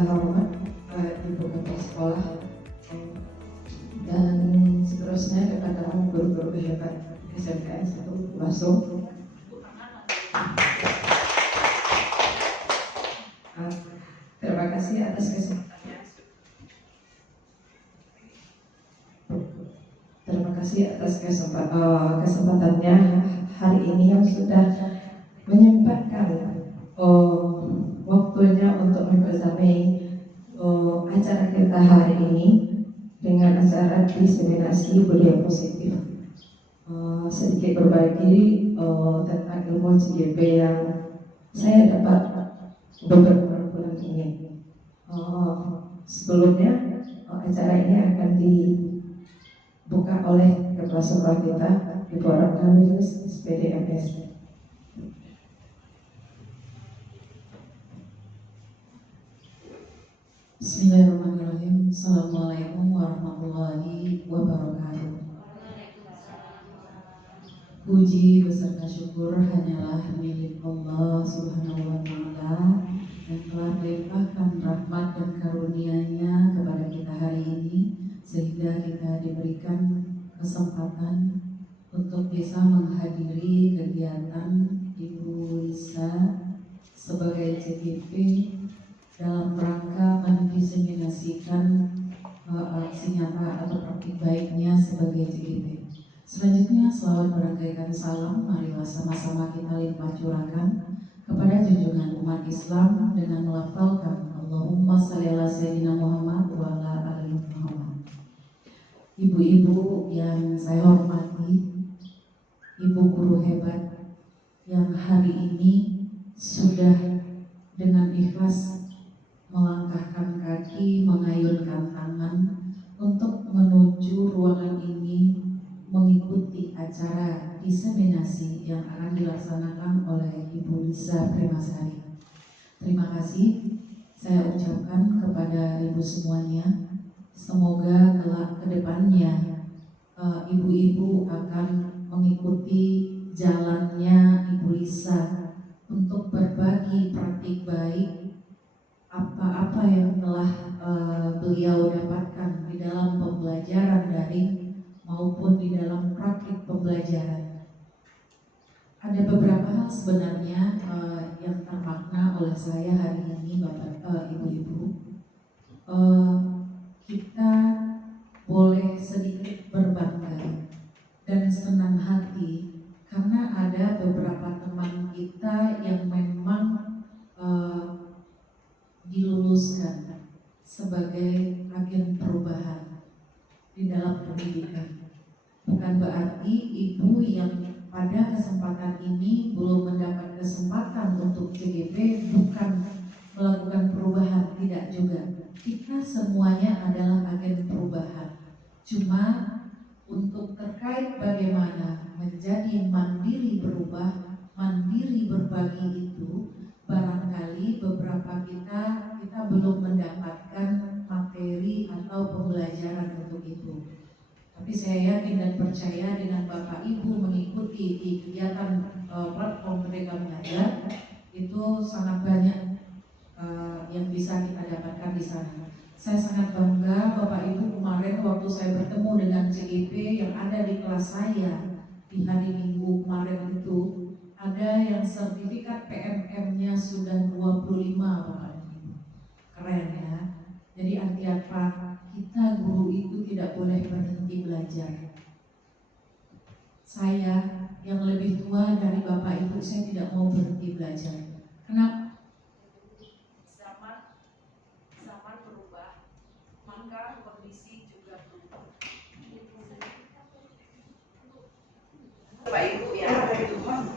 terhormat Ibu Kepala Sekolah dan seterusnya kepada guru-guru hebat SMKN 1 Basung. Terima kasih atas kesempatannya. Terima kasih atas kesempatannya hari ini yang sudah menyempatkan waktunya untuk membersami acara kita hari ini dengan acara diseminasi budaya positif. Sedikit berbagi tentang ilmu CGP yang saya dapat beberapa bulan ini. Sebelumnya acara ini akan dibuka oleh kepala sekolah kita, Ibu Ramdanus SPDMS. Bismillahirrahmanirrahim. Assalamualaikum warahmatullahi wabarakatuh. Puji beserta syukur hanyalah milik Allah Subhanahu wa Ta'ala yang telah melimpahkan rahmat dan karunia-Nya kepada kita hari ini, sehingga kita diberikan kesempatan untuk bisa menghadiri kegiatan Ibu Lisa sebagai CGP dalam rangka mendiseminasikan aksi nyata atau praktik baiknya sebagai CGP. Selanjutnya, selawat berangkaikan salam, marilah sama-sama kita limpah curahkan kepada junjungan umat Islam dengan melafalkan Allahumma shalli ala sayyidina Muhammad wa ala ali Muhammad. Ibu-ibu yang saya hormati, ibu guru hebat yang hari ini sudah dengan ikhlas melangkahkan kaki, mengayunkan tangan untuk menuju ruangan ini mengikuti acara diseminasi yang akan dilaksanakan oleh Ibu Lisa Primasari. Terima kasih saya ucapkan kepada ibu semuanya. Semoga kelak ke depannya ibu-ibu akan mengikuti jalannya Ibu Lisa untuk berbagi praktik baik apa-apa yang telah beliau dapatkan di dalam pembelajaran daring maupun di dalam praktik pembelajaran. Ada beberapa hal sebenarnya yang termakna oleh saya hari ini, Bapak Ibu-ibu. Kita boleh sedikit berbangga dan senang hati karena ada beberapa teman kita yang memang diluluskan sebagai agen perubahan di dalam pendidikan. Bukan berarti ibu yang pada kesempatan ini belum mendapat kesempatan untuk CGP bukan melakukan perubahan, tidak juga. Kita semuanya adalah agen perubahan. Cuma untuk terkait bagaimana menjadi mandiri berubah, mandiri berbagi itu, barangkali beberapa kita belum mendapatkan materi atau pembelajaran untuk itu. Tapi saya yakin dan percaya dengan Bapak Ibu mengikuti di kegiatan platform Merdeka Mengajar, itu sangat banyak yang bisa kita dapatkan di sana. Saya sangat bangga Bapak Ibu, kemarin waktu saya bertemu dengan CGP yang ada di kelas saya di hari Minggu kemarin itu, ada yang sertifikat PMM-nya sudah 25 Bapak Ibu. Keren ya. Jadi arti apa? Kita guru itu tidak boleh berhenti belajar. Saya yang lebih tua dari Bapak Ibu, saya tidak mau berhenti belajar. Kenapa? Zaman berubah, maka kondisi juga berubah. Bapak Ibu ya,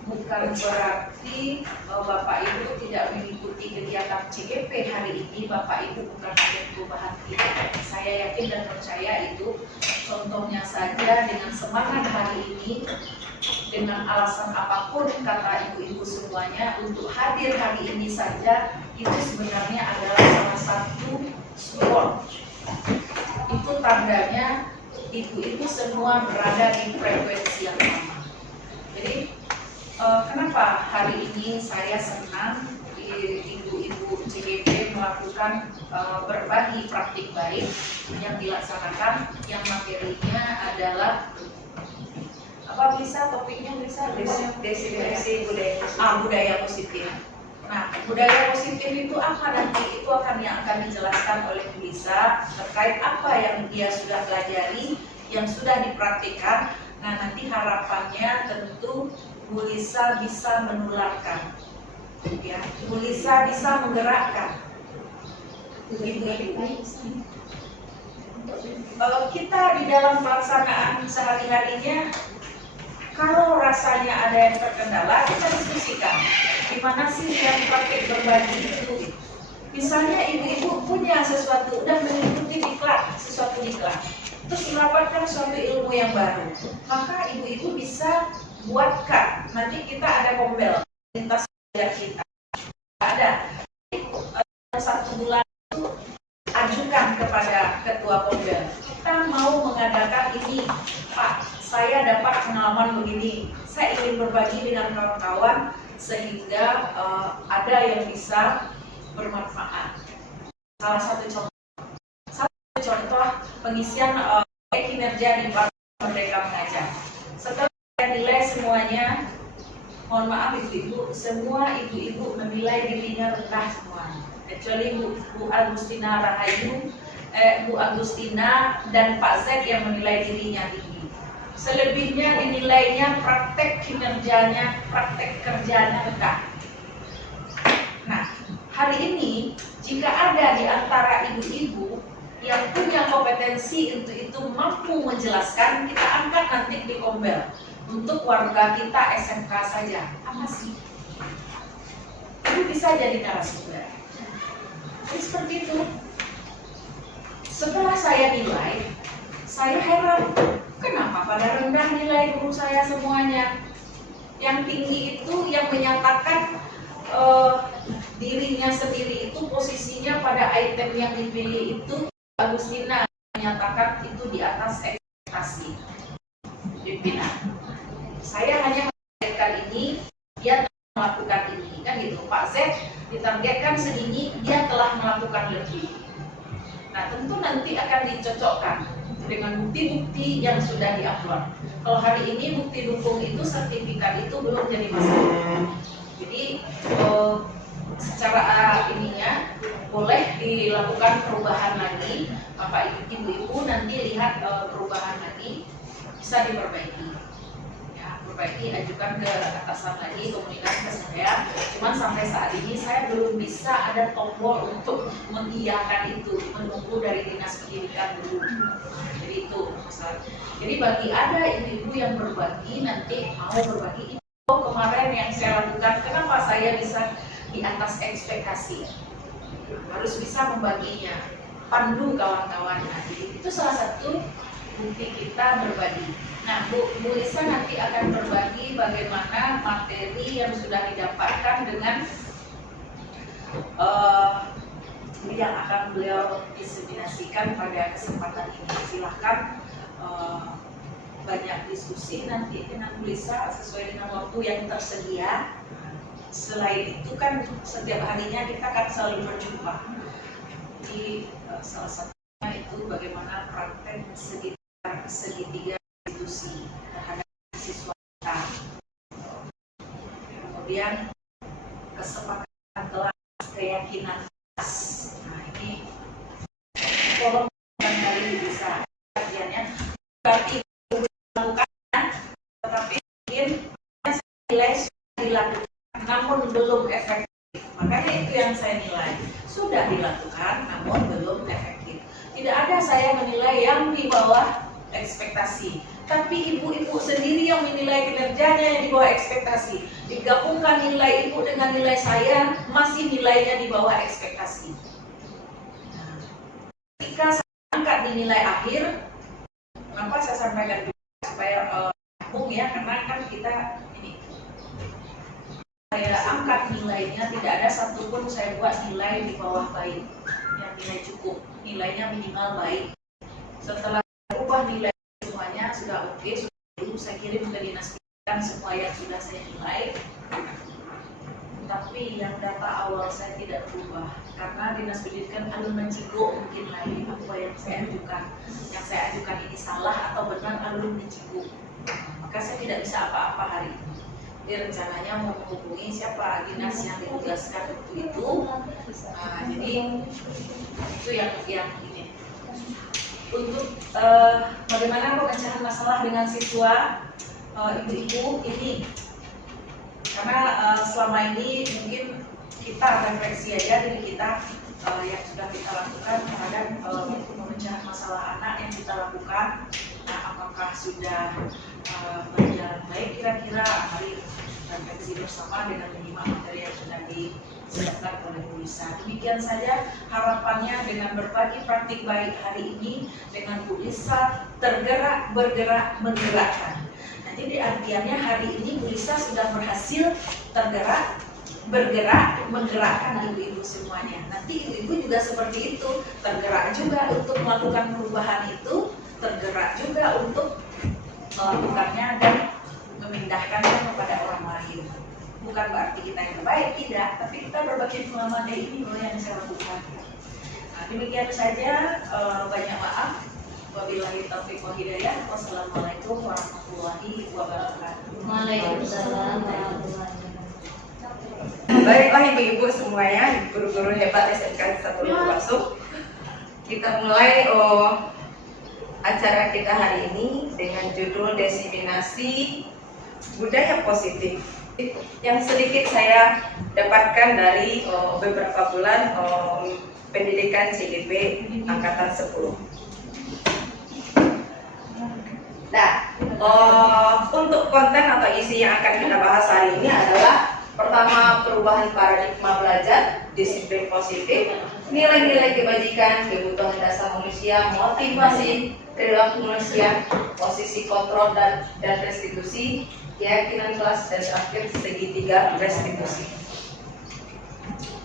bukan berarti Bapak Ibu tidak mengikuti kegiatan CGP hari ini. Bapak Ibu bukan agen perubahan, tidak. Saya yakin dan percaya itu. Contohnya saja dengan semangat hari ini, dengan alasan apapun kata ibu-ibu semuanya untuk hadir hari ini saja, itu sebenarnya adalah salah satu support. Itu tandanya ibu-ibu semua berada di frekuensi yang sama. Jadi kenapa hari ini saya senang ibu-ibu CGP melakukan berbagi praktik baik yang dilaksanakan, yang materinya adalah apa, bisa topiknya bisa definisi budaya positif. Nah, budaya positif itu apa nanti? Itu yang akan dijelaskan oleh Bu Lisa terkait apa yang dia sudah pelajari, yang sudah dipraktikkan. Nah, nanti harapannya tentu Bu Lisa bisa menularkan, ya, Bu Lisa bisa menggerakkan. Kita di dalam pelaksanaan sehari-harinya, kalau rasanya ada yang terkendala, kita diskusikan gimana sih yang praktik berbagi itu. Misalnya ibu-ibu punya sesuatu, udah mengikuti sesuatu diklat, terus mendapatkan suatu ilmu yang baru, maka ibu-ibu bisa buatkan, nanti kita ada kombel lintas kita ada 1 bulan itu, ajukan kepada ketua kombel, kita mau mengadakan ini Pak, saya dapat pengalaman begini, saya ingin berbagi dengan kawan-kawan sehingga ada yang bisa bermanfaat. Salah satu contoh pengisian kinerja di Merdeka Mengajar. Setelah saya nilai semuanya, mohon maaf ibu-ibu, semua ibu-ibu menilai dirinya rendah semua, kecuali Bu Agustina Rahayu, Bu Agustina dan Pak Z yang menilai dirinya tinggi. Selebihnya dinilainya praktek kinerjanya, praktek kerjanya rendah. Nah, hari ini jika ada di antara ibu-ibu yang punya kompetensi untuk itu mampu menjelaskan, kita angkat nanti di kombel. Untuk warga kita SMK saja, apa sih? Itu bisa jadi narasumber. Jadi seperti itu. Setelah saya nilai, saya heran, kenapa pada rendah nilai guru saya semuanya? Yang tinggi itu yang menyatakan dirinya sendiri itu posisinya pada item yang dipilih itu, Agustina menyatakan itu di atas ekspektasi pimpinan. Saya hanya menargetkan ini, dia telah melakukan ini, kan gitu. Pak Z ditargetkan segini, dia telah melakukan lebih. Nah, tentu nanti akan dicocokkan dengan bukti-bukti yang sudah diupload. Kalau hari ini bukti dukung itu, sertifikat itu belum jadi masalah. Jadi secara ininya boleh dilakukan perubahan lagi. Bapak ibu-ibu nanti lihat perubahan lagi, bisa diperbaiki. Perbaiki, ajukan ke atasan lagi, komunikasi ke saya. Cuman sampai saat ini saya belum bisa ada tombol untuk mengiyakan itu, menunggu dari dinas pendidikan dulu. Jadi itu masalah. Jadi bagi ada ibu-ibu yang berbagi, nanti mau berbagi itu kemarin yang saya lakukan, kenapa saya bisa di atas ekspektasi, harus bisa membaginya, pandu kawan-kawannya. Jadi itu salah satu bukti kita berbagi. Nah, Bu Lisa nanti akan berbagi bagaimana materi yang sudah didapatkan dengan yang akan beliau diseminasikan pada kesempatan ini. Silahkan banyak diskusi nanti dengan Bu Lisa sesuai dengan waktu yang tersedia. Selain itu kan setiap harinya kita akan selalu berjumpa. Di salah satunya itu bagaimana praktek segitiga institusi terhadap siswa kita. Kemudian kesepakatan kelas, keyakinan kelas. Nah, ini tolong barangkali bisa kajiannya. Berarti dilakukan, tetapi mungkin nilai sudah dilakukan, namun belum efektif. Makanya itu yang saya nilai. Sudah dilakukan, namun belum efektif. Tidak ada saya menilai yang di bawah ekspektasi, tapi ibu-ibu sendiri yang menilai kinerjanya yang di bawah ekspektasi. Digabungkan nilai ibu dengan nilai saya, masih nilainya di bawah ekspektasi. Nah, ketika saya angkat di nilai akhir, kenapa saya sampaikan juga supaya ya, karena kan kita ini, saya angkat nilainya, tidak ada satupun saya buat nilai di bawah baik, yang nilai cukup, nilainya minimal baik. Setelah ubah nilai semuanya sudah oke, sudah dulu saya kirim ke dinas pendidikan semua yang sudah saya nilai. tapi yang data awal saya tidak berubah karena Dinas Pendidikan alun mencigo mungkin lagi apa yang saya ajukan. Yang saya ajukan ini salah atau benar alun mencigo. Maka saya tidak bisa apa-apa hari ini. Dia rencananya mau menghubungi siapa dinas yang ditugaskan untuk itu. Nah, jadi itu yang ini. Untuk bagaimana pemecahan masalah dengan siswa ibu-ibu ini, karena selama ini mungkin kita refleksi aja diri kita yang sudah kita lakukan terhadap pemecahan masalah anak yang kita lakukan. Nah, apakah sudah berjalan baik kira-kira? Mari refleksi bersama dengan menyimak materi yang sudah disiapkan oleh Bu Lisa. Demikian saja harapannya dengan berbagi praktik baik hari ini dengan Bu Lisa tergerak, bergerak, menggerakkan. Nah, jadi artiannya hari ini Bu Lisa sudah berhasil tergerak, bergerak, menggerakkan ibu-ibu semuanya. Nanti ibu-ibu juga seperti itu, tergerak juga untuk melakukan perubahan itu, tergerak juga untuk melakukannya dan memindahkannya kepada orang lain. Bukan berarti kita yang terbaik, tidak, tapi kita berbagi pengalaman ini loh yang saya lakukan. Nah, demikian saja, banyak maaf. Wabillahi taufiq wal hidayah. Wassalamualaikum warahmatullahi wabarakatuh. Waalaikumsalam warahmatullahi wabarakatuh. Baiklah ibu-ibu semuanya, guru-guru hebat SMK 1 Lumasuk. Kita mulai acara kita hari ini dengan judul Diseminasi Budaya Positif. Yang sedikit saya dapatkan dari beberapa bulan pendidikan CDP Angkatan 10. Nah, untuk konten atau isi yang akan kita bahas hari ini adalah pertama, perubahan paradigma belajar, disiplin positif, nilai-nilai kebajikan, kebutuhan dasar manusia, motivasi perilaku manusia, posisi kontrol dan restitusi, keyakinan kelas, dan terakhir segitiga restitusi.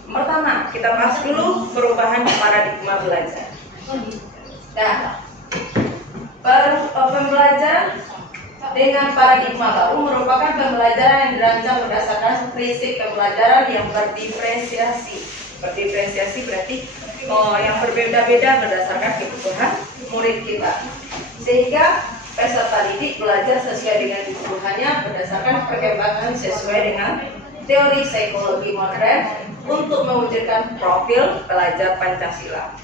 Pertama, kita bahas dulu perubahan paradigma belajar. Nah, pembelajaran dengan paradigma baru merupakan pembelajaran yang dirancang berdasarkan prinsip pembelajaran yang berdiferensiasi. Berdiferensiasi berarti yang berbeda-beda berdasarkan kebutuhan murid kita, sehingga peserta didik belajar sesuai dengan kebutuhannya berdasarkan perkembangan sesuai dengan teori psikologi modern untuk mewujudkan profil pelajar Pancasila.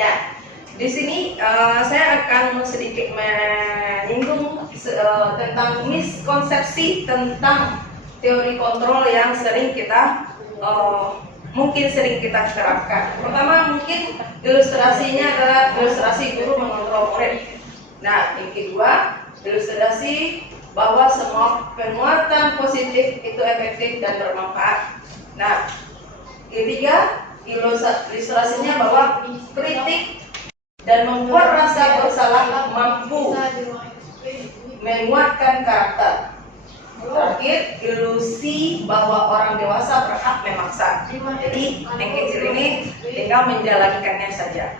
Nah, di sini saya akan sedikit menyinggung tentang miskonsepsi tentang teori kontrol yang sering kita terapkan. Pertama, mungkin ilustrasinya adalah ilustrasi guru mengontrol murid. Nah, yang kedua, ilustrasi bahwa semua penguatan positif itu efektif dan bermanfaat. Nah, ketiga, ilustrasinya bahwa kritik dan membuat rasa bersalah mampu menguatkan karakter. Terakhir, ilusi bahwa orang dewasa berhak memaksa. Jadi yang kecil ini tinggal menjalankannya saja.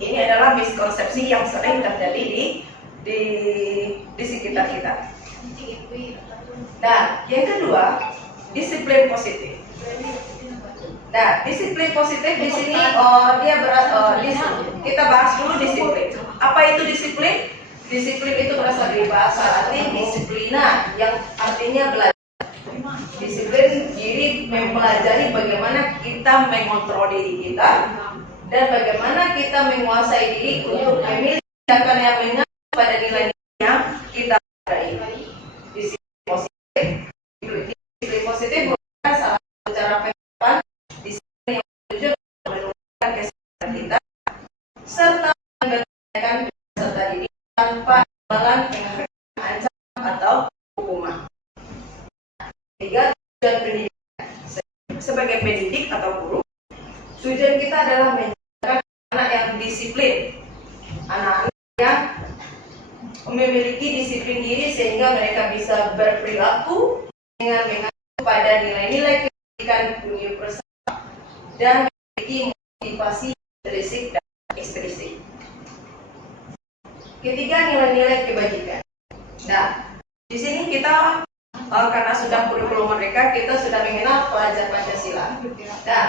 Ini adalah miskonsepsi yang sering terjadi di sekitar kita. Nah, yang kedua, disiplin positif. Nah, disiplin positif di sini kita bahas dulu disiplin. Apa itu disiplin? Disiplin itu berasal dari bahasa Latin disiplina, yang artinya belajar. Disiplin diri mempelajari bagaimana kita mengontrol diri kita dan bagaimana kita menguasai diri untuk memilih tindakan yang mengarah pada nilai-nilai yang kita hargai. Disiplin positif merupakan salah satu cara penerapan disiplin yang bertujuan menurunkan kesehatan kita serta mengendalikan peserta didik tanpa imbalan ancaman atau hukuman. Tiga, tujuan pendidikan. Sebagai pendidik atau guru, tujuan kita adalah menjadikan anak yang disiplin, anak-anak yang memiliki disiplin diri sehingga mereka bisa berperilaku dengan mengacu pada nilai-nilai pendidikan universal dan memiliki motivasi intrinsik dan ekstrinsik. Ketiga, nilai-nilai kebajikan. Nah, di sini kita karena sudah kurikulum mereka, kita sudah mengenal pelajar Pancasila. Nah,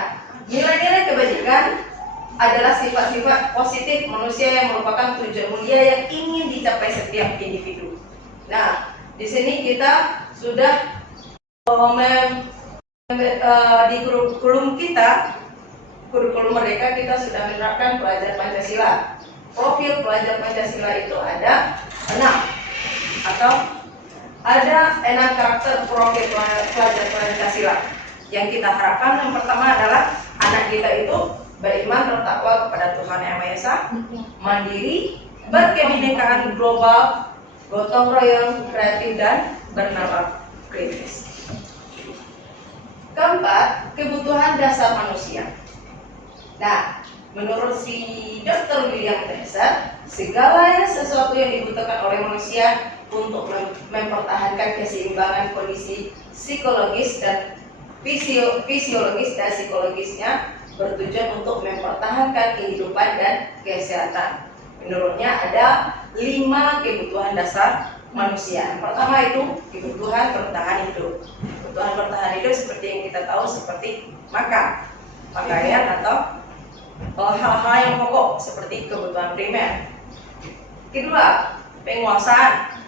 nilai-nilai kebajikan adalah sifat-sifat positif manusia yang merupakan tujuan mulia yang ingin dicapai setiap individu. Nah, di sini kita sudah di kurikulum mereka kita sudah menerapkan pelajar Pancasila. Profil pelajar Pancasila itu ada 6 atau ada 6 karakter profil pelajar Pancasila. Yang kita harapkan yang pertama adalah anak kita itu beriman bertakwa kepada Tuhan Yang Maha Esa, mandiri, berkebinekaan global, gotong royong, kreatif dan bernalar kritis. Keempat, kebutuhan dasar manusia. Nah, menurut si Dr. William Fraser, segala sesuatu yang dibutuhkan oleh manusia untuk mempertahankan keseimbangan kondisi psikologis dan fisiologis dan psikologisnya bertujuan untuk mempertahankan kehidupan dan kesehatan. Menurutnya ada 5 kebutuhan dasar manusia. Yang pertama itu kebutuhan bertahan hidup. Kebutuhan bertahan hidup seperti yang kita tahu seperti makan, pakaian atau hal-hal yang pokok seperti kebutuhan primer. Kedua, penguasaan.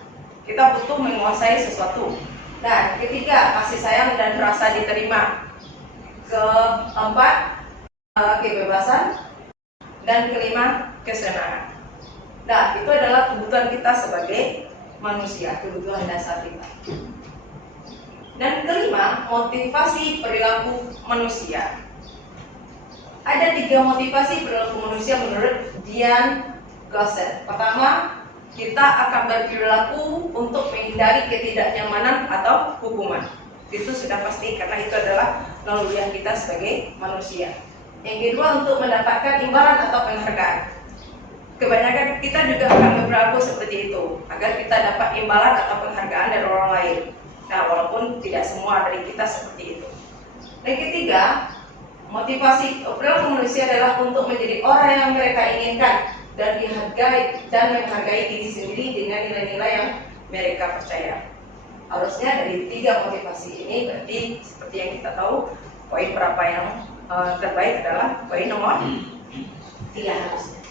Kita butuh menguasai sesuatu. Dan ketiga, kasih sayang dan rasa diterima. Keempat, kebebasan. Dan kelima, kesenangan. Nah, itu adalah kebutuhan kita sebagai manusia, kebutuhan dasar kita. Dan kelima, motivasi perilaku manusia. Ada 3 motivasi perilaku manusia menurut Dian Gosset. Pertama, kita akan berperilaku untuk menghindari ketidaknyamanan atau hukuman. Itu sudah pasti karena itu adalah naluriah kita sebagai manusia. Yang kedua, untuk mendapatkan imbalan atau penghargaan. Kebanyakan kita juga akan berperilaku seperti itu agar kita dapat imbalan atau penghargaan dari orang lain. Nah, walaupun tidak semua dari kita seperti itu. Dan ketiga, motivasi perilaku manusia adalah untuk menjadi orang yang mereka inginkan dan dihargai dan menghargai diri sendiri dengan nilai-nilai yang mereka percaya. Harusnya dari 3 motivasi ini berarti seperti yang kita tahu poin berapa yang terbaik adalah poin nomor 3 harusnya.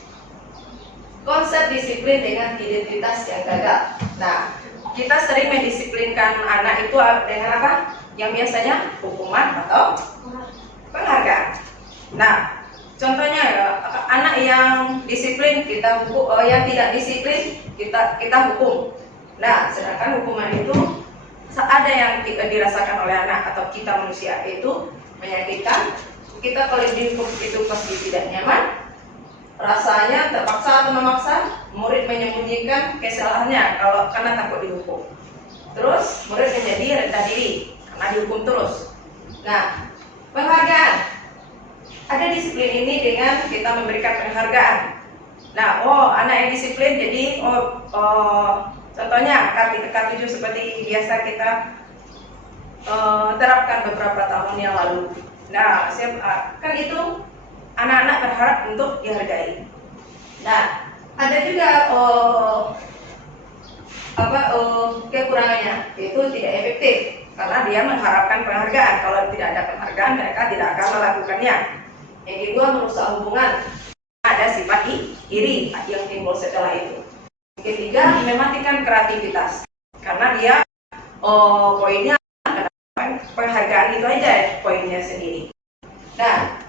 Konsep disiplin dengan identitas yang gagal. Nah, kita sering mendisiplinkan anak itu dengan apa? Yang biasanya hukuman atau penghargaan. Nah, contohnya anak yang disiplin kita hukum, yang tidak disiplin kita hukum. Nah, sedangkan hukuman itu ada yang dirasakan oleh anak atau kita manusia itu menyakitkan. Kita kalau dihukum itu pasti tidak nyaman. Rasanya terpaksa atau memaksa, murid menyembunyikan kesalahannya karena takut dihukum. Terus murid menjadi rendah diri karena dihukum terus. Nah, penghargaan. Ada disiplin ini dengan kita memberikan penghargaan. Nah, anak yang disiplin jadi contohnya K7 seperti biasa kita terapkan beberapa tahun yang lalu. Nah, kan itu anak-anak berharap untuk dihargai. Nah, ada juga kekurangannya, yaitu tidak efektif karena dia mengharapkan penghargaan. Kalau tidak ada penghargaan, mereka tidak akan melakukannya. Yang kedua, merusak hubungan. Ada sifat iri yang timbul setelah itu. Yang ketiga, mematikan kreativitas karena dia poinnya penghargaan itu aja poinnya sendiri. Nah,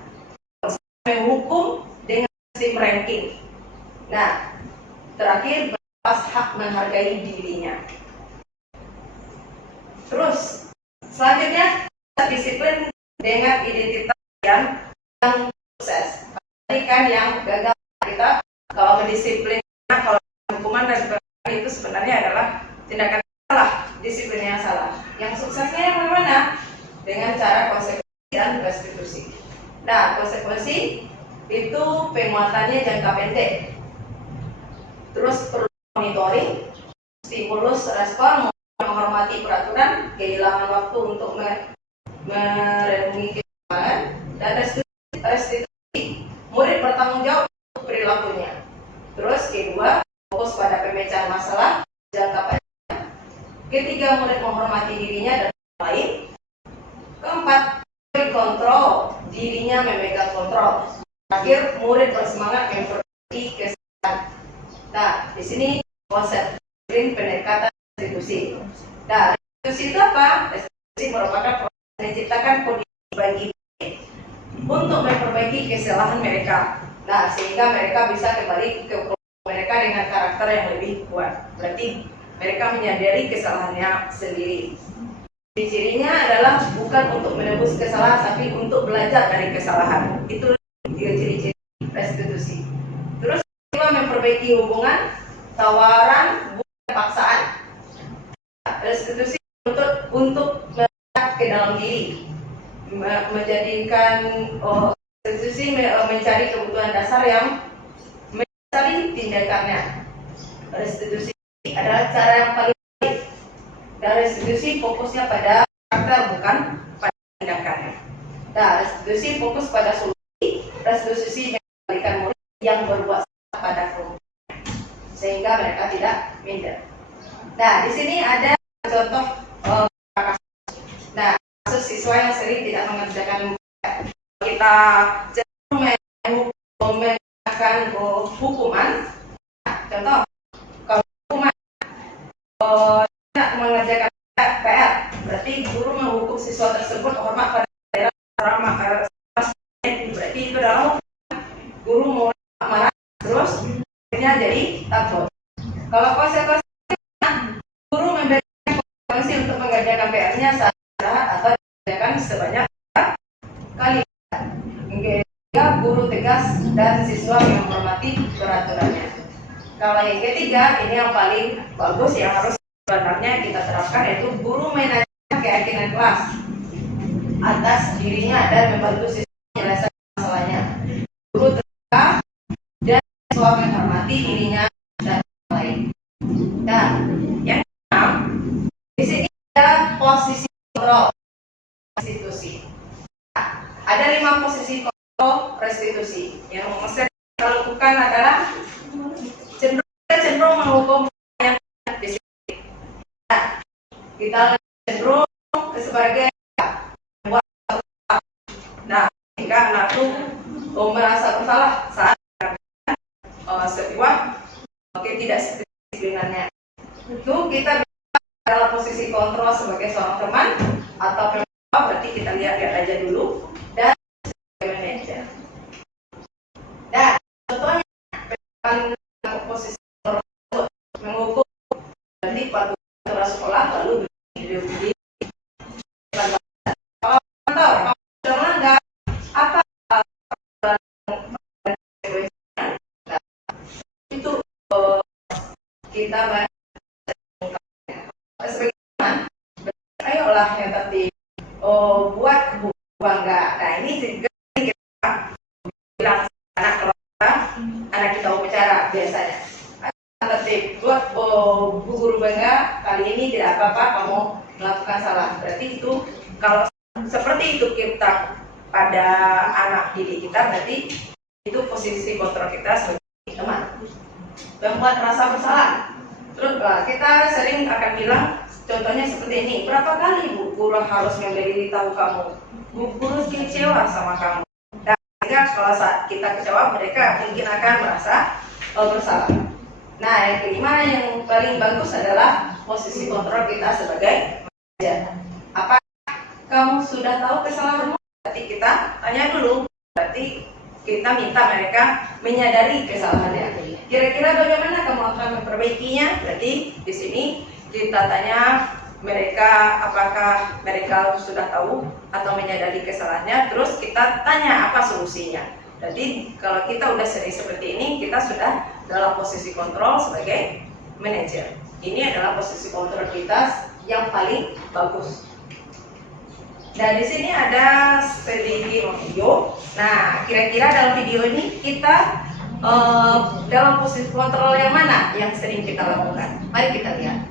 menghukum dengan sistem ranking. Nah, terakhir berlepas hak menghargai dirinya. Terus selanjutnya disiplin dengan identitas yang sukses. Tadi kan yang gagal kita kalau mendisiplin, kalau hukuman dan sebagainya itu sebenarnya adalah tindakan salah, disiplin yang salah. Yang suksesnya yang mana? Dengan cara konsekuensi dan restitusi. Nah, konsekuensi itu penguatannya jangka pendek. Terus perlu monitoring, stimulus respon, menghormati peraturan, kehilangan waktu untuk merenungi kesalahan, dan restitusi, murid bertanggung jawab untuk perilakunya. Terus kedua, fokus pada pemecahan masalah jangka panjang. Ketiga, murid menghormati dirinya dan orang lain. Keempat, murid kontrol dirinya, memegang kontrol. Terakhir, murid bersemangat memperbaiki kesalahan. Nah, di sini konsep pendekatan restitusi. Nah, restitusi itu apa? Restitusi merupakan proses yang diciptakan kondisi bagi untuk memperbaiki kesalahan mereka. Nah, sehingga mereka bisa kembali ke mereka dengan karakter yang lebih kuat. Berarti mereka menyadari kesalahannya sendiri. Ciri-cirinya adalah bukan untuk menebus kesalahan, tapi untuk belajar dari kesalahan. Itu ciri-ciri restitusi. Terus kedua, memperbaiki hubungan, tawaran, bukan paksaan. Restitusi untuk melihat ke dalam diri, menjadikan restitusi mencari kebutuhan dasar yang mendasari tindakannya. Restitusi adalah cara yang paling baik, dan restitusi fokusnya pada karakter bukan pada tindakannya. Nah, restitusi fokus pada solusi. Restitusi mengembalikan murid yang berbuat salah pada kelompoknya, sehingga mereka tidak minder. Nah, di sini ada contoh kasus. Nah, kasus siswa yang sering tidak mengerjakan kita cenderung menggunakan hukuman. Nah, contoh kalau hukuman tidak mengerjakan PR, berarti guru menghukum siswa tersebut hormat pada daerah ramah, berarti itu adalah guru mau marah terus akhirnya jadi takut. Kalau konsekuensinya guru memberikan konsekuensi untuk mengerjakan PR-nya saat istirahat atau dikerjakan sebanyak kali. Ketiga, guru tegas dan siswa yang menghormati peraturannya. Kalau yang ketiga, ini yang paling bagus yang harus sebenarnya kita terapkan, yaitu guru menanyakan keyakinan kelas atas dirinya dan membantu siswa menyelesaikan masalahnya. Guru tegas dan siswa menghormati dirinya dan lain. Dan yang keenam, di sini ada posisi kontrol restitusi. Ada 5 posisi kontrol restitusi. Yang sering kita lakukan adalah cenderung menghukum yang disiplin. Nah, kita cenderung sebagai sehingga anak itu merasa bersalah saat sebuah ketidakdisiplinannya. Itu kita bisa dalam posisi kontrol sebagai seorang teman atau pembawa, berarti kita lihat aja dulu, dan sebagai manajer. Dan contohnya posisi kontrol menghukum, berarti patuh aturan sekolah lalu video kita sebagaimana ayolah yang tadi buat bangga. Nah, ini juga kita bilang anak kita bicara biasanya tertib buat guru bangga, kali ini tidak apa-apa kamu melakukan salah. Berarti itu kalau seperti itu kita pada anak didik kita, berarti itu posisi kontrol kita sebagai teman. Membuat rasa bersalah. Terus kita sering akan bilang, contohnya seperti ini, berapa kali Bu guru harus memberitahu kamu, Bu guru kecewa sama kamu. Dan kalau saat kita kecewa, mereka mungkin akan merasa bersalah. Nah, yang kelima yang paling bagus adalah posisi kontrol kita sebagai manajer. Apa kamu sudah tahu kesalahanmu? Berarti kita tanya dulu. Berarti kita minta mereka menyadari kesalahannya. Kira-kira bagaimana kamu akan memperbaikinya? Berarti di sini kita tanya mereka apakah mereka sudah tahu atau menyadari kesalahannya. Terus kita tanya apa solusinya. Jadi kalau kita udah sering seperti ini, kita sudah dalam posisi kontrol sebagai manajer. Ini adalah posisi kontrol kita yang paling bagus. Dan di sini ada sedikit video. Nah, kira-kira dalam video ini kita dalam posisi kontrol yang mana yang sering kita lakukan? Mari kita lihat.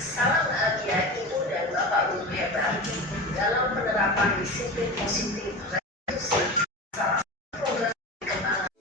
Salam bahagia Ibu dan Bapak Guru hebat dalam penerapan disiplin positif restitusi, salah satu program perkembangan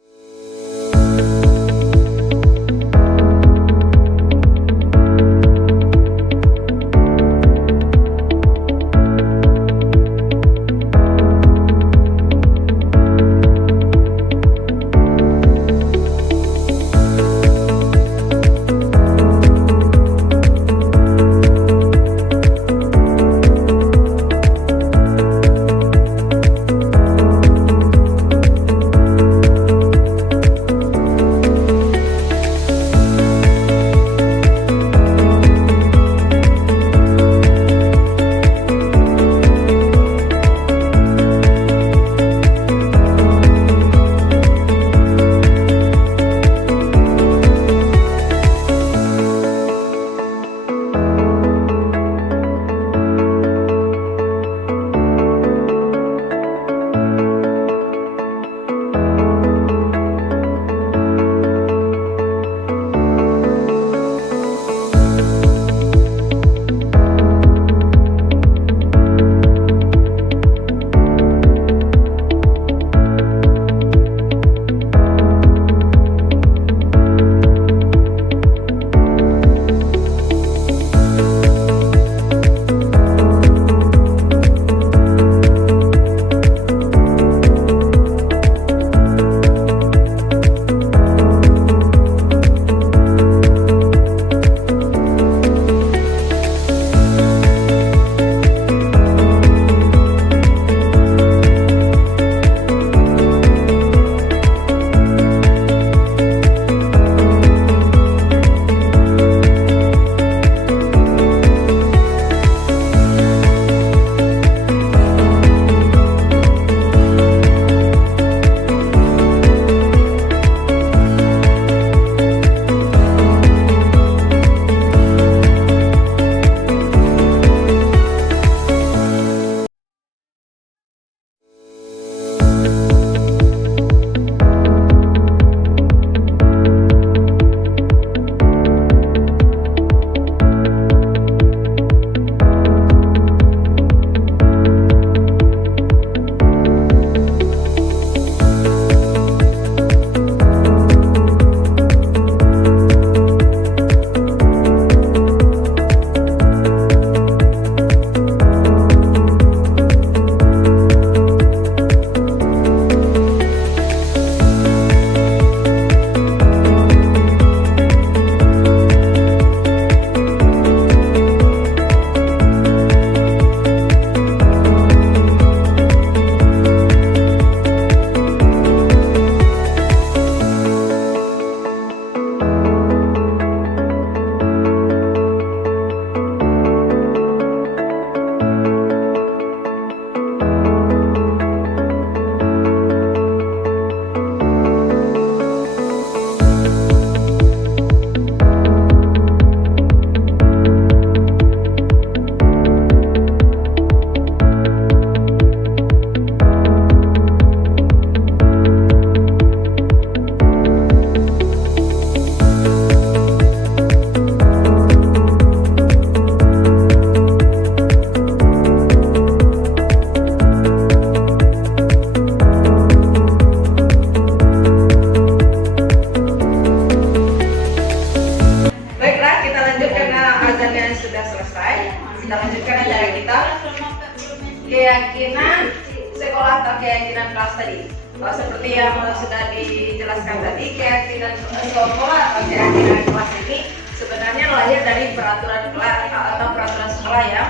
keyakinan sekolah atau keyakinan kelas tadi. Seperti yang sudah dijelaskan tadi, keyakinan sekolah atau keyakinan kelas ini sebenarnya lahir dari peraturan kelas atau peraturan sekolah yang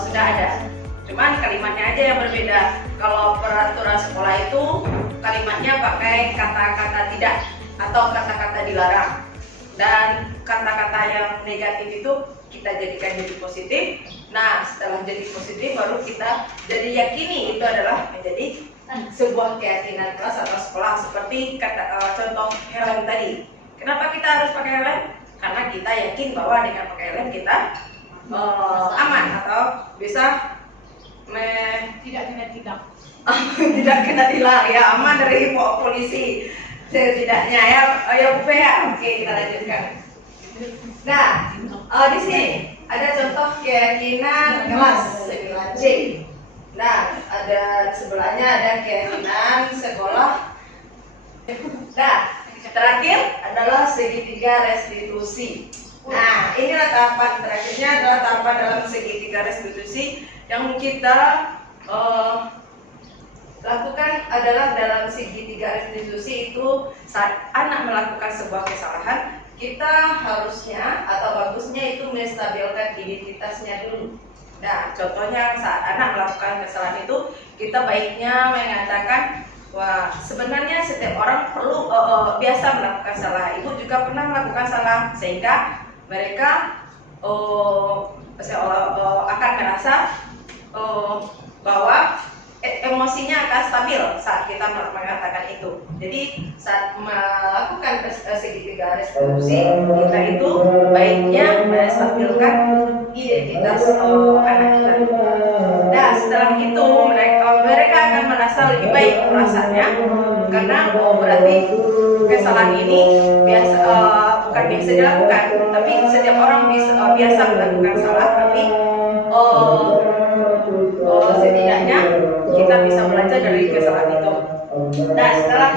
sudah ada. Cuman kalimatnya aja yang berbeda. Kalau peraturan sekolah itu kalimatnya pakai kata-kata tidak atau kata-kata dilarang. Dan kata-kata yang negatif itu kita jadikan jadi positif. Nah, setelah jadi positif baru kita jadi yakini itu adalah menjadi sebuah keyakinan kelas atau sekolah, seperti kata contoh helm tadi. Kenapa kita harus pakai helm? Karena kita yakin bahwa dengan pakai helm kita aman atau bisa Tidak kena tilang. tidak kena tilang, ya, aman dari polisi setidaknya, ya Bu ya. Oke, kita lanjutkan. Nah, di sini ada contoh keyakinan kelas 9C. Nah, ada sebelahnya ada keyakinan sekolah. Nah, terakhir adalah segitiga restitusi. Nah, inilah tahapan terakhirnya adalah tahapan dalam segitiga restitusi yang kita lakukan adalah dalam segitiga restitusi itu saat anak melakukan sebuah kesalahan, kita harusnya atau bagusnya itu menstabilkan identitasnya dulu. Nah, contohnya saat anak melakukan kesalahan itu, kita baiknya mengatakan, wah, sebenarnya setiap orang perlu biasa melakukan salah. Ibu juga pernah melakukan salah, sehingga mereka akan merasa bahwa emosinya akan stabil saat kita mengatakan itu. Jadi saat melakukan segitiga restitusi, kita itu baiknya menstabilkan identitas anak kita. Nah, setelah itu mereka akan merasa lebih baik perasaannya, karena berarti kesalahan ini bukan biasa dilakukan, tapi setiap orang biasa melakukan salah, tapi setidaknya kita bisa belajar dari kesalahan itu. Nah, setelah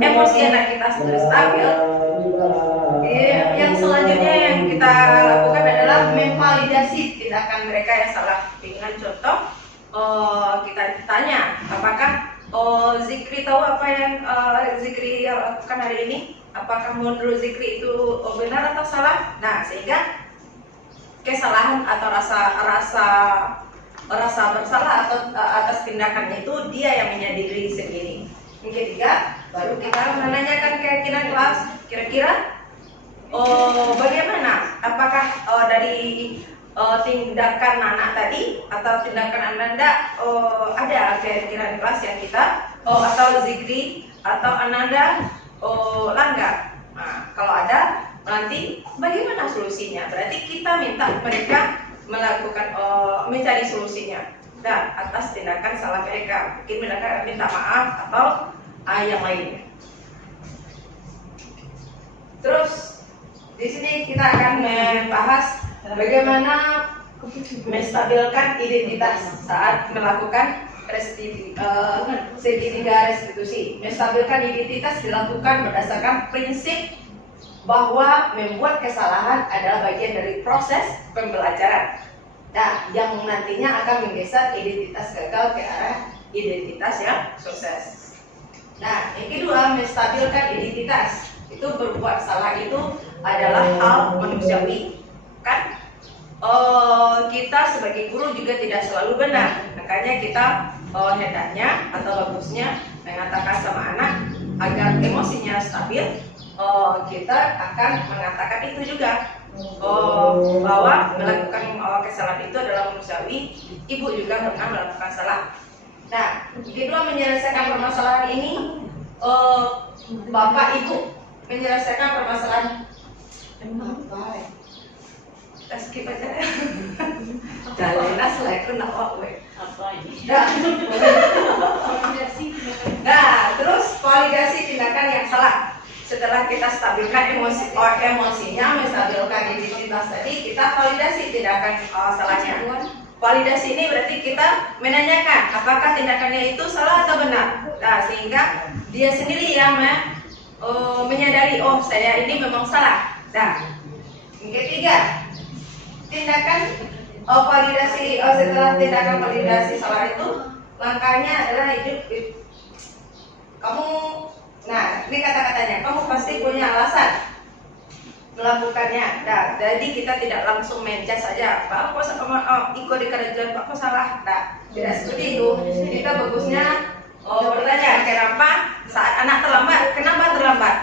emosi anak kita sudah stabil, yang selanjutnya yang kita lakukan adalah memvalidasi tindakan mereka yang salah. Dengan contoh, kita tanya, apakah Zikri tahu apa yang Zikri lakukan hari ini? Apakah menurut Zikri itu benar atau salah? Nah, sehingga kesalahan atau rasa bersalah atau atas tindakannya itu dia yang menyadari sendiri. Yang ketiga, baru kita menanyakan keyakinan kelas. Kira-kira bagaimana? Apakah dari tindakan anak tadi atau tindakan Ananda ada keyakinan kelas yang kita atau Zikri atau Ananda langgar? Nah, kalau ada, nanti bagaimana solusinya? Berarti kita minta mereka melakukan mencari solusinya. Dan atas tindakan salah mereka, mungkin mereka minta maaf atau yang lainnya. Terus di sini kita akan membahas bagaimana menstabilkan identitas saat melakukan segitiga restitusi. Menstabilkan identitas dilakukan berdasarkan prinsip bahwa membuat kesalahan adalah bagian dari proses pembelajaran. Nah, yang nantinya akan menggeser identitas gagal ke arah identitas yang sukses. Nah, yang kedua, menstabilkan identitas. Itu berbuat salah itu adalah hal manusiawi, kan? Kita sebagai guru juga tidak selalu benar. Makanya kita hendaknya atau bagusnya mengatakan sama anak agar emosinya stabil. Kita akan mengatakan itu juga bahwa melakukan kesalahan itu adalah manusiawi. Ibu juga pernah melakukan salah. Nah, kedua, menyelesaikan permasalahan ini, bapak ibu menyelesaikan permasalahan. Kita skip aja ya. Jalan asal itu nak wakwe. Nah, terus validasi tindakan yang salah. Setelah kita stabilkan emosinya, menstabilkan identitas tadi, kita validasi tindakan salahnya. Validasi ini berarti kita menanyakan apakah tindakannya itu salah atau benar. Nah, sehingga dia sendiri yang menyadari, oh saya ini memang salah. Nah, yang ketiga, tindakan validasi setelah tindakan validasi salah itu langkahnya adalah kamu, nah ini kata-katanya, kamu pasti punya alasan melakukannya. Nah, jadi kita tidak langsung menjudge saja, Pak kok ikut di kerajaan, Pak kok salah. Nah, tidak seperti itu. Kita bagusnya bertanya kenapa saat anak terlambat, kenapa terlambat.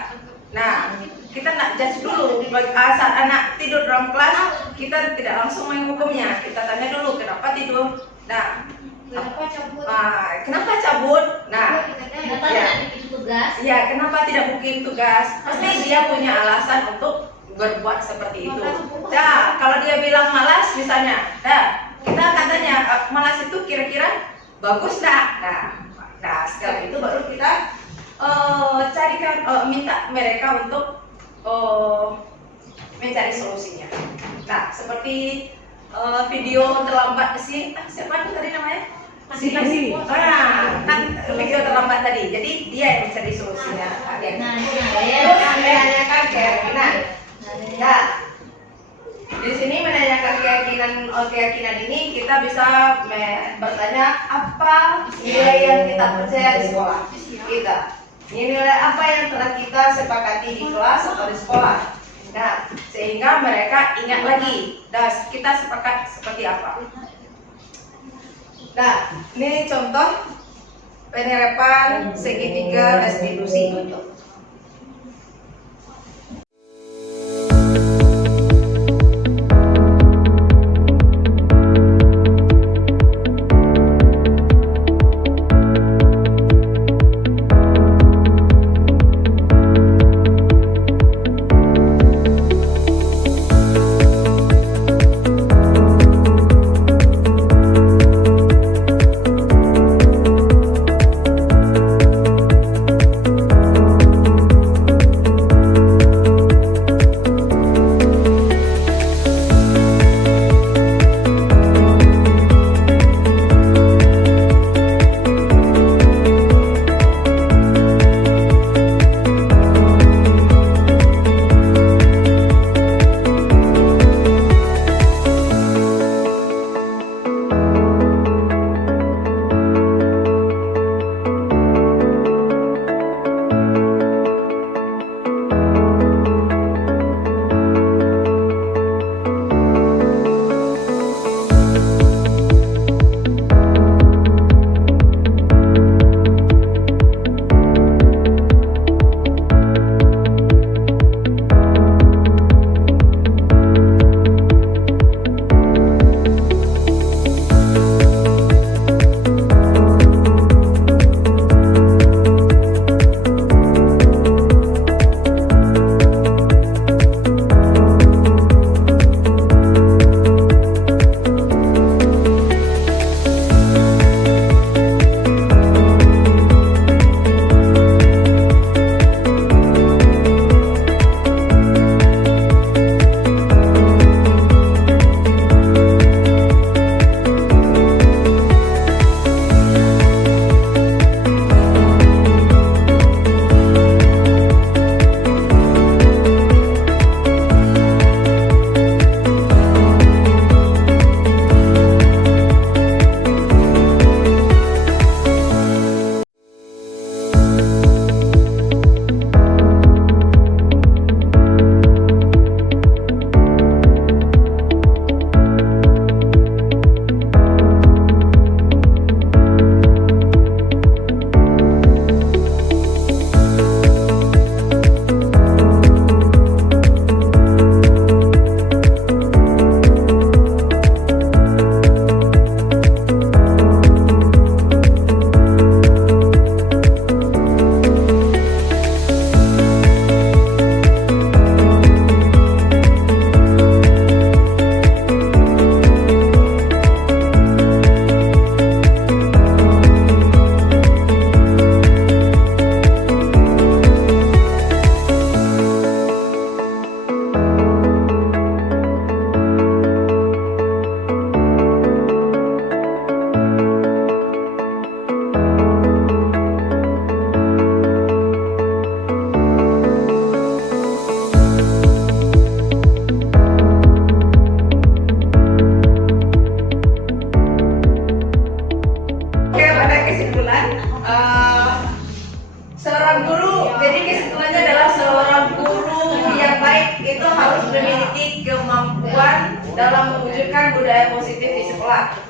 Nah, kita nak judge dulu. Saat anak tidur dalam kelas, kita tidak langsung menghukumnya. Kita tanya dulu kenapa tidur. Nah, kenapa cabut? Nah, Kenapa ya. tidak bikin tugas? Ya, kenapa tidak bikin tugas? Pasti dia punya alasan untuk berbuat seperti itu. Nah, kalau dia bilang malas misalnya, nah kita katanya malas itu kira-kira bagus tak? Nah setelah itu baru kita carikan, minta mereka untuk mencari solusinya. Nah, seperti video terlambat sih, siapa itu tadi namanya? Kan video terlambat tadi. Jadi dia yang mencari solusinya. Terus menanyakan keyakinan. Nah, di sini menanyakan keyakinan ini kita bisa bertanya apa nilai yang kita percaya di sekolah kita. Ini nilai apa yang telah kita sepakati di kelas atau di sekolah. Nah, sehingga mereka ingat lagi, dan kita sepakat seperti apa. Nah, ini contoh penerapan segitiga restitusi.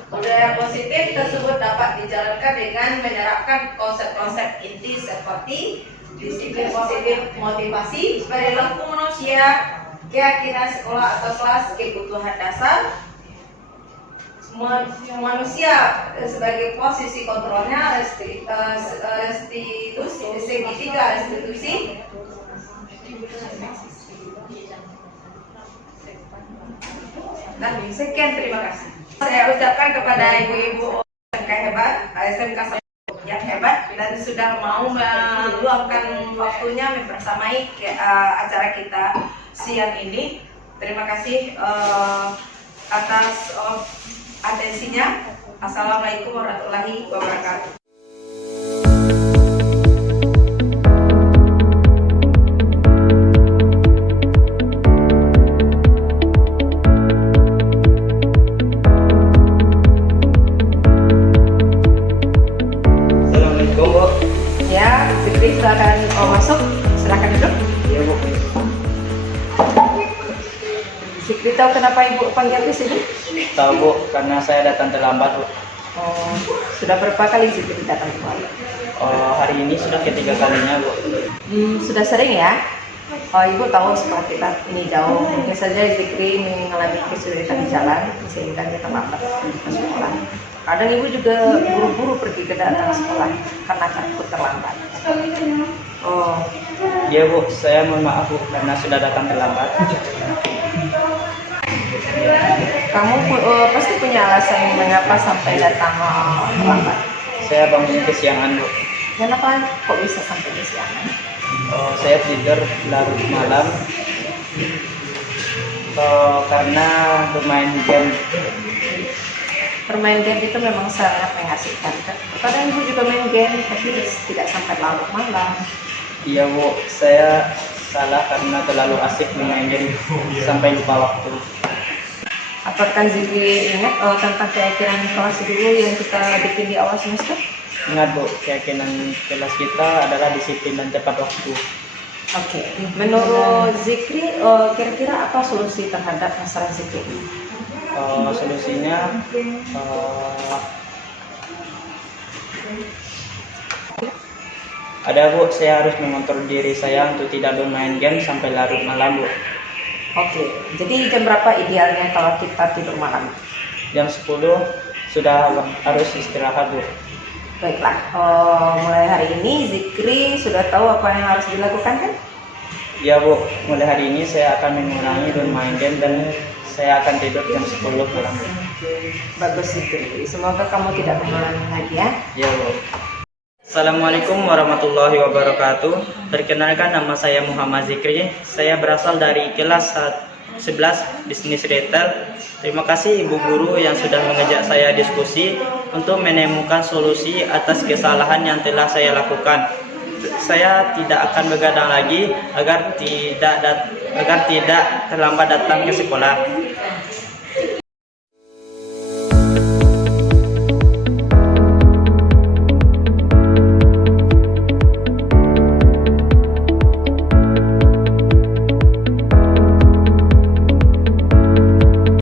Budaya positif tersebut dapat dijalankan dengan menerapkan konsep-konsep inti seperti disiplin positif, motivasi, perilaku manusia, keyakinan sekolah atau kelas, kebutuhan dasar, manusia sebagai posisi kontrolnya, segitiga restitusi. Nah, sekian, terima kasih. Saya ucapkan kepada ibu-ibu SMK hebat, SMK yang hebat, dan sudah mau meluangkan waktunya mempersamai acara kita siang ini. Terima kasih atas atensinya. Assalamualaikum warahmatullahi wabarakatuh. Assalamualaikum, Bu. Ya, Zikri silakan masuk. Silakan duduk. Iya, Bu. Zikri tahu kenapa ibu panggil di sini? Tahu, Bu, karena saya datang terlambat, Bu. Oh, sudah berapa kali Zikri datang kemari? Hari ini sudah ketiga kalinya, Bu. Sudah sering ya? Oh, ibu tahu sekolah kita ini jauh. Mungkin saja Zikri mengalami kesulitan di jalan sehingga dia terlambat ke sekolah. Kadang ibu juga buru-buru pergi ke datang sekolah karena takut terlambat. Oh, Iya, Bu. Saya mohon maaf, Bu, karena sudah datang terlambat. kamu pasti punya alasan mengapa sampai datang terlambat. Saya bangun kesiangan, Bu. Kenapa kok bisa sampai kesiangan? Saya tidur larut malam karena bermain game. Bermain game itu memang sangat mengasihkan. Kadang ibu juga main game tapi tidak sampai larut malam. Iya, Bu. Saya salah karena terlalu asik bermain game sampai lupa waktu. Apakah Zikri ingat tentang keyakinan kelas dulu yang kita bikin di awal semester? Ingat, Bu, keyakinan kelas kita adalah disiplin dan tepat waktu. Oke. Menurut Zikri, kira-kira apa solusi terhadap masalah Zikri? Solusinya ada, Bu. Saya harus mengontrol diri saya untuk tidak bermain game sampai larut malam, Bu. Oke. Jadi jam berapa idealnya kalau kita tidur malam? Jam 10 sudah harus istirahat, Bu. Baiklah. Mulai hari ini Zikri sudah tahu apa yang harus dilakukan kan? Ya, Bu. Mulai hari ini saya akan mengurangi bermain game dan saya akan tidur jam 10 malam. Bagus Zikri. Semoga kamu tidak mengulangi lagi ya. Ya, Bu. Assalamualaikum warahmatullahi wabarakatuh. Perkenalkan, nama saya Muhammad Zikri. Saya berasal dari kelas 11 Bisnis Retail. Terima kasih Ibu Guru yang sudah mengajak saya diskusi untuk menemukan solusi atas kesalahan yang telah saya lakukan. Saya tidak akan begadang lagi agar tidak terlambat datang ke sekolah.